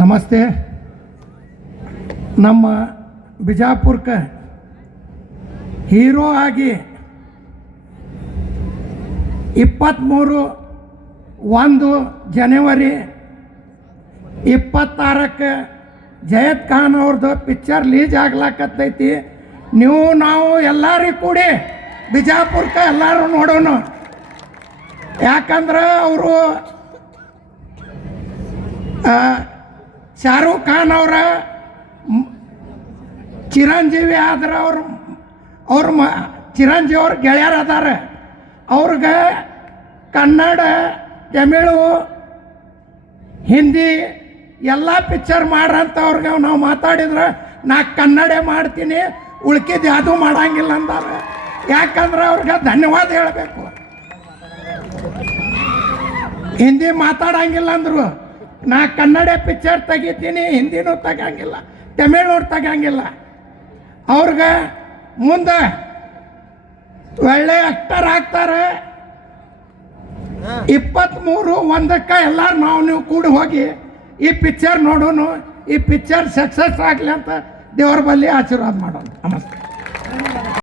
ನಮಸ್ತೆ. ನಮ್ಮ ಬಿಜಾಪುರಕ್ಕೆ ಹೀರೋ ಆಗಿ 23 ಜನವರಿ 26ಕ್ಕೆ ಜಯತ್ ಖಾನ್ ಅವ್ರದ್ದು ಪಿಕ್ಚರ್ ರಿಲೀಸ್ ಆಗ್ಲಾಕತ್ತೈತಿ. ನಾವು ಎಲ್ಲರೂ ಕೂಡಿ ಬಿಜಾಪುರಕ್ಕೆ ಎಲ್ಲರೂ ನೋಡೋಣ. ಯಾಕಂದ್ರೆ ಅವರು ಶಾರುಖ್ ಖಾನ್ ಅವರ ಚಿರಂಜೀವಿ ಆದ್ರೆ ಅವ್ರ ಚಿರಂಜೀವಿ ಅವ್ರ ಗೆಳೆಯರು ಅದಾರ. ಅವ್ರಿಗೆ ಕನ್ನಡ, ತಮಿಳು, ಹಿಂದಿ ಎಲ್ಲ ಪಿಕ್ಚರ್ ಮಾಡ್ರಂತ ಅವ್ರಿಗೆ ನಾವು ಮಾತಾಡಿದ್ರೆ ನಾ ಕನ್ನಡ ಮಾಡ್ತೀನಿ, ಉಳ್ಕಿದ್ದು ಯಾವುದೂ ಮಾಡಂಗಿಲ್ಲ ಅಂತಾರೆ. ಯಾಕಂದ್ರೆ ಅವ್ರಿಗೆ ಧನ್ಯವಾದ ಹೇಳಬೇಕು. ಹಿಂದಿ ಮಾತಾಡಂಗಿಲ್ಲ ಅಂದರು, ನಾ ಕನ್ನಡ ಪಿಕ್ಚರ್ ತೆಗಿತೀನಿ, ಹಿಂದಿನೂ ತೆಗಂಗಿಲ್ಲ, ತಮಿಳು ತೆಗಂಗಿಲ್ಲ. ಅವ್ರಿಗೆ ಮುಂದೆ ಒಳ್ಳೆ ಆಕ್ಟರ್ ಆಗ್ತಾರೆ. 23/1 ಎಲ್ಲರೂ ನೀವು ಕೂಡಿ ಹೋಗಿ ಈ ಪಿಕ್ಚರ್ ನೋಡೋಣ. ಈ ಪಿಕ್ಚರ್ ಸಕ್ಸಸ್ ಆಗಲಿ ಅಂತ ದೇವ್ರ ಬಳಿ ಆಶೀರ್ವಾದ ಮಾಡೋಣ. ನಮಸ್ತೆ.